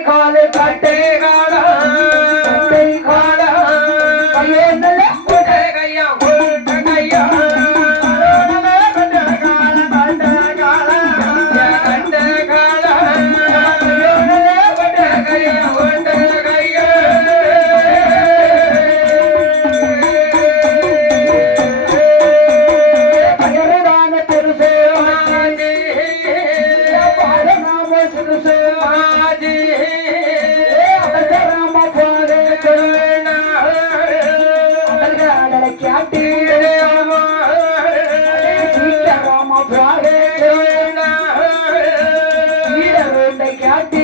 கால கட்டே கால to say காட்டி